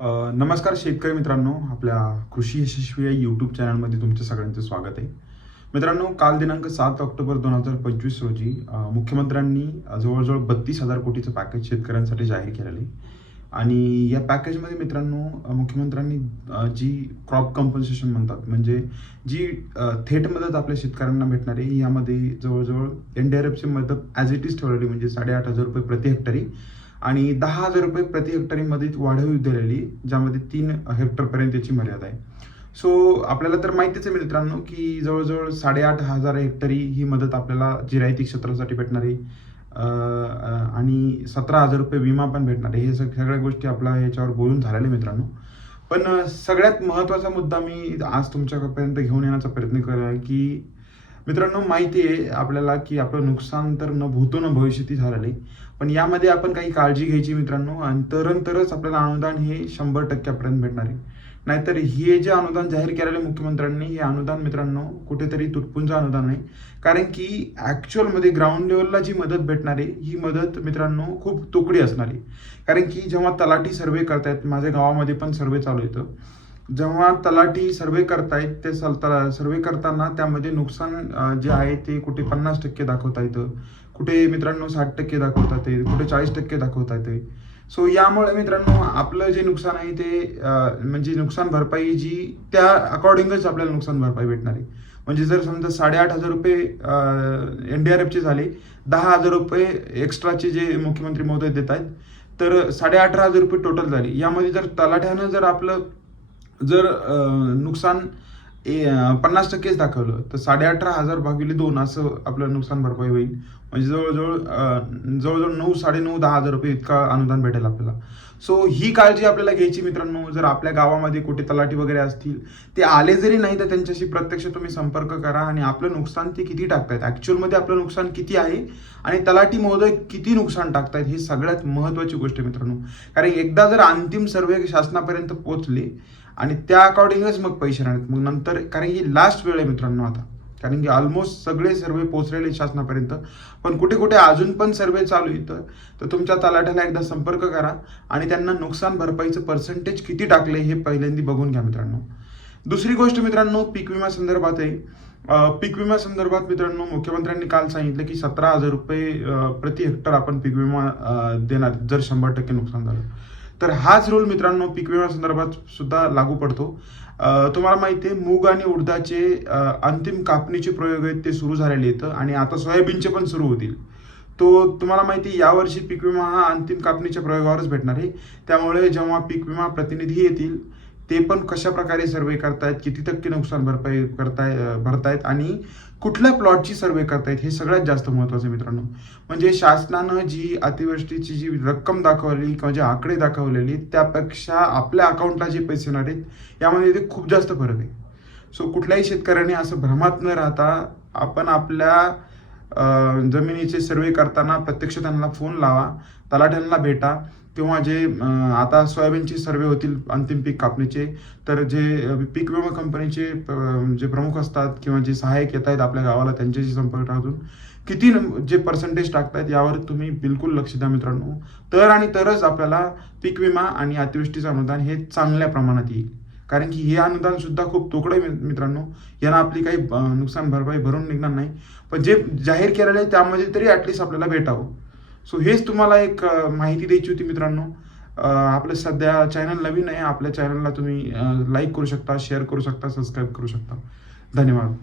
नमस्कार शेतकरी मित्रांनो आपल्या कृषी यशस्वी या यूट्यूब चॅनलमध्ये तुमच्या सगळ्यांचं स्वागत आहे. मित्रांनो काल दिनांक सात ऑक्टोबर दोन हजार पंचवीस रोजी मुख्यमंत्र्यांनी जवळजवळ बत्तीस हजार कोटीचं पॅकेज शेतकऱ्यांसाठी जाहीर केलेलं आहे. आणि या पॅकेजमध्ये मित्रांनो मुख्यमंत्र्यांनी जी क्रॉप कम्पन्सेशन म्हणतात म्हणजे जी थेट मदत आपल्या शेतकऱ्यांना भेटणार आहे यामध्ये जवळजवळ एन डी आर एफची मदत ॲज इट इज ठेवलेली म्हणजे साडेआठ हजार रुपये प्रति हेक्टरी आणि दहा हजार रुपये प्रति हेक्टरीमध्ये वाढवून दिलेली ज्यामध्ये तीन हेक्टरपर्यंत याची मर्यादा आहे. सो आपल्याला तर माहितीच आहे मित्रांनो की जवळजवळ साडेआठ हजार हेक्टरी ही मदत आपल्याला जिरायती क्षेत्रासाठी भेटणार आहे. आणि सतरा हजार रुपये विमा पण भेटणार आहे. हे सगळ्या गोष्टी आपल्या याच्यावर बोलून झालेल्या मित्रांनो. पण सगळ्यात महत्त्वाचा मुद्दा मी आज तुमच्यापर्यंत घेऊन येण्याचा प्रयत्न करेन आहे की मित्रांनो माहिती आहे आपल्याला की आपलं नुकसान तर न भूतो न भविष्यती झालेलं. आहे पण यामध्ये आपण काही काळजी घ्यायची मित्रांनो आणि तरंतरच आपल्याला अनुदान हे शंभर टक्क्यापर्यंत भेटणार आहे. नाहीतर हे जे अनुदान जाहीर केलेले मुख्यमंत्र्यांनी हे अनुदान मित्रांनो कुठेतरी तुटपुंज अनुदान आहे. कारण की ॲक्च्युअलमध्ये ग्राउंड लेवलला जी मदत भेटणार आहे ही मदत मित्रांनो खूप तुकडी असणार आहे. कारण की जेव्हा तलाठी सर्वे करतायत माझ्या गावामध्ये पण सर्वे चालू येतं जेव्हा तलाठी सर्वे करतायत ते तला सर्वे करताना त्यामध्ये नुकसान जे आहे ते कुठे पन्नास टक्के दाखवता येतं कुठे मित्रांनो साठ टक्के दाखवतात येते कुठे चाळीस टक्के दाखवता येते सो यामुळे मित्रांनो आपलं जे नुकसान आहे ते म्हणजे नुकसान भरपाई जी त्या अकॉर्डिंगच आपल्याला नुकसान भरपाई भेटणार आहे. म्हणजे जर समजा साडेआठ हजार रुपये एन डी आर एफचे झाले दहा हजार रुपये एक्स्ट्राचे जे मुख्यमंत्री महोदय देत आहेत तर साडे अठरा हजार रुपये टोटल झाले. यामध्ये जर तलाठ्यानं जर आपलं जर नुकसान ए- पन्नास टक्केच दाखवलं तर साडे अठरा हजार भागिले दोन असं आपलं नुकसान भरपाई होईल. म्हणजे जवळजवळ जवळजवळ नऊ साडेनऊ दहा हजार रुपये इतका अनुदान भेटेल आपल्याला. सो ही काळजी आपल्याला घ्यायची मित्रांनो. जर आपल्या गावामध्ये कुठे तलाठी वगैरे असतील ते आले जरी नाही तर त्यांच्याशी प्रत्यक्ष तुम्ही संपर्क करा आणि आपलं नुकसान ते किती टाकतायत. ॲक्च्युअलमध्ये आपलं नुकसान किती आहे आणि तलाठी महोदय किती नुकसान टाकतायत हे सगळ्यात महत्त्वाची गोष्ट आहे मित्रांनो. कारण एकदा जर अंतिम सर्वे शासनापर्यंत पोचले आणि त्या अकॉर्डिंगच मग पैसे राहणार. मग नंतर कारण ही लास्ट वेळ आहे मित्रांनो आता. कारण की ऑलमोस्ट सगळे सर्वे पोहोचलेले शासनापर्यंत. पण कुठे कुठे अजून पण सर्वे चालू येतं तर तुमच्या तलाठ्याला एकदा संपर्क करा आणि त्यांना नुकसान भरपाईचं पर्सेंटेज किती टाकले हे पहिल्यांदा बघून घ्या मित्रांनो. दुसरी गोष्ट मित्रांनो पीक विमा संदर्भात आहे. पीक विमा संदर्भात मित्रांनो मुख्यमंत्र्यांनी काल सांगितलं की सतरा हजार रुपये प्रति हेक्टर आपण पीक विमा देणार. जर शंभर टक्के नुकसान झालं. तर हाच रूल मित्रांनो पीक विमा संदर्भात सुद्धा लागू पडतो. तुम्हाला माहिती आहे मूग आणि उडदाचे अंतिम कापणीचे प्रयोग आहेत ते सुरू झालेले आहेत आणि आता सोयाबीनचे पण सुरू होतील. तो तुम्हाला माहिती आहे, यावर्षी पीक विमा हा अंतिम कापणीच्या प्रयोगावरच भेटणार आहे. त्यामुळे जेव्हा पीक विमा प्रतिनिधी येतील ते पण कशा प्रकारे सर्वे करतायत? किती टक्के नुकसान भरपाई करताय भरतायत? आणि कुठल्या प्लॉटची सर्वे करतायत? हे सगळ्यात जास्त महत्त्वाचं आहे मित्रांनो. म्हणजे शासनानं जी अतिवृष्टीची जी रक्कम दाखवली किंवा जे आकडे दाखवलेली त्यापेक्षा आपल्या अकाउंटला जे पैसे येणार आहेत यामध्ये ते खूप जास्त फरक आहे. सो कुठल्याही शेतकऱ्याने असं भ्रमात न राहता आपण आपल्या जमिनीचे सर्वे करताना प्रत्यक्ष त्यांना फोन लावा तलाठ्यांना भेटा किंवा जे आता सोयाबीनचे सर्वे होतील अंतिम पीक कापणीचे तर जे पीक विमा कंपनीचे जे प्रमुख असतात किंवा जे सहाय्यक येत आहेत आपल्या गावाला त्यांच्याशी संपर्क राहून किती जे पर्सेंटेज टाकतायत यावर तुम्ही बिलकुल लक्ष द्या मित्रांनो. तर आणि तरच आपल्याला पीक विमा आणि अतिवृष्टीचं अनुदान हे चांगल्या प्रमाणात येईल. कारण की हे अनुदान सुद्धा खूप तुकडं आहे मित्रांनो. यांना आपली काही नुकसान भरपाई भरून निघणार नाही. पण जे जाहीर केलेलं आहे त्यामध्ये तरी ॲटलिस्ट आपल्याला भेटावं. सो हेच तुम्हाला एक माहिती द्यायची होती मित्रांनो. आपलं सध्या चॅनल नवीन आहे. आपल्या चॅनलला तुम्ही लाईक करू शकता शेअर करू शकता सबस्क्राईब करू शकता. धन्यवाद.